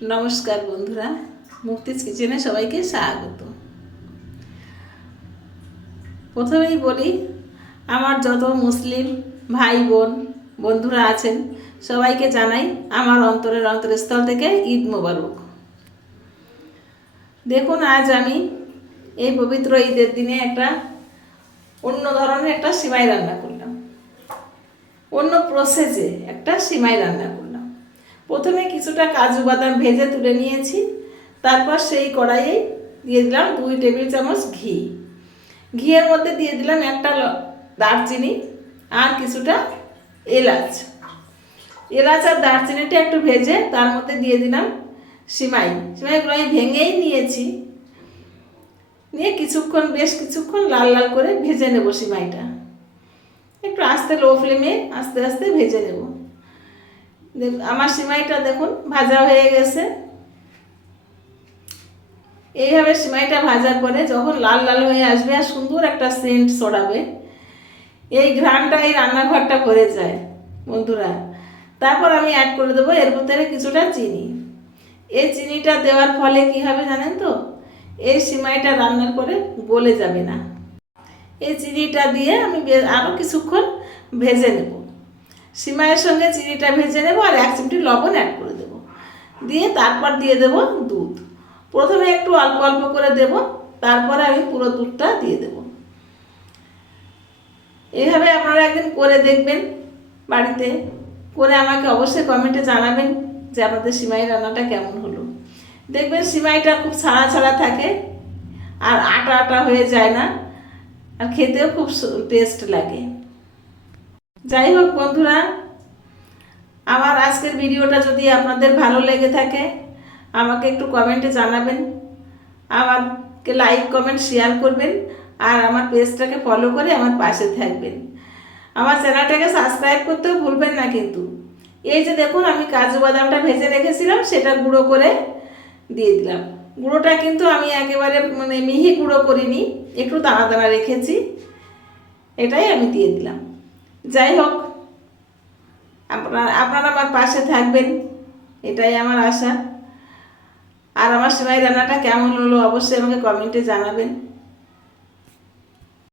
নমস্কার বন্ধুরা, মুক্তিজ কিচেনে সবাইকে স্বাগত। প্রথমেই বলি, আমার যত মুসলিম ভাই বোন বন্ধুরা আছেন সবাইকে জানাই আমার অন্তরস্থল থেকে ঈদ মোবারক। দেখুন, আজ আমি এই পবিত্র ঈদের দিনে একটা অন্য ধরনের একটা সিমাই রান্না করলাম, অন্য প্রসেসে একটা সিমাই রান্না করলাম। প্রথমে কিছুটা কাজু বাদাম ভেজে তুলে নিয়েছি, তারপর সেই কড়াইয়ে দিয়ে দিলাম 2 টেবিল চামচ ঘি। ঘিয়ের মধ্যে দিয়ে দিলাম একটা দারচিনি আর কিছুটা এলাচ। এলাচ আর দারচিনিটা একটু ভেজে তার মধ্যে দিয়ে দিলাম সিমাইগুলো আমি ভেঙেই নিয়েছি। নিয়ে বেশ কিছুক্ষণ লাল লাল করে ভেজে নেব। সিমাইটা একটু লো ফ্লেমে আস্তে আস্তে ভেজে নেব। আমার সিমাইটা দেখুন ভাজা হয়ে গেছে। এইভাবে সিমাইটা ভাজার পরে যখন লাল লাল হয়ে আসবে আর সুন্দর একটা সেন্ট ছড়াবে, এই ঘ্রাণটা এই রান্নাঘরটা ভরে যায় বন্ধুরা। তারপর আমি অ্যাড করে দেবো এর ভিতরে কিছুটা চিনি। এই চিনিটা দেওয়ার ফলে কী হবে জানেন তো, এই সিমাইটা রান্নার পরে গলে যাবে না। এই চিনিটা দিয়ে আমি আরও কিছুক্ষণ ভেজে নেব। সিমাইয়ের সঙ্গে চিনিটা ভেজে নেব আর 1 চিমটি লবণ অ্যাড করে দেব। দিয়ে তারপর দিয়ে দেব দুধ। প্রথমে একটু অল্প অল্প করে দেব, তারপরে আমি পুরো দুধটা দিয়ে দেব। এইভাবে আপনারা একদিন করে দেখবেন, বাড়িতে করে আমাকে অবশ্যই কমেন্টে জানাবেন যে আপনাদের সিমাই রান্নাটা কেমন হলো। দেখবেন সিমাইটা খুব ছাড়া ছাড়া থাকে আর আটা আটা হয়ে যায় না, আর খেতেও খুব টেস্ট লাগে। যাই হোক বন্ধুরা, আমার আজকের ভিডিওটা যদি আপনাদের ভালো লেগে থাকে আমাকে একটু কমেন্টে জানাবেন, আমাকে লাইক কমেন্ট শেয়ার করবেন, আর আমার পেজটাকে ফলো করে আমার পাশে থাকবেন। আমার চ্যানেলটাকে সাবস্ক্রাইব করতেও ভুলবেন না কিন্তু। এই যে দেখুন, আমি কাজু বাদামটা ভেজে রেখেছিলাম সেটা গুঁড়ো করে দিয়ে দিলাম। গুঁড়োটা কিন্তু আমি একেবারে মিহি গুঁড়ো করিনি, একটু দানা দানা রেখেছি, এটাই আমি দিয়ে দিলাম। যাই হোক, আপনারা আমার পাশে থাকবেন, এটাই আমার আশা। আর আমার সিমাই রান্নাটা কেমন হলো অবশ্যই আমাকে কমেন্টে জানাবেন।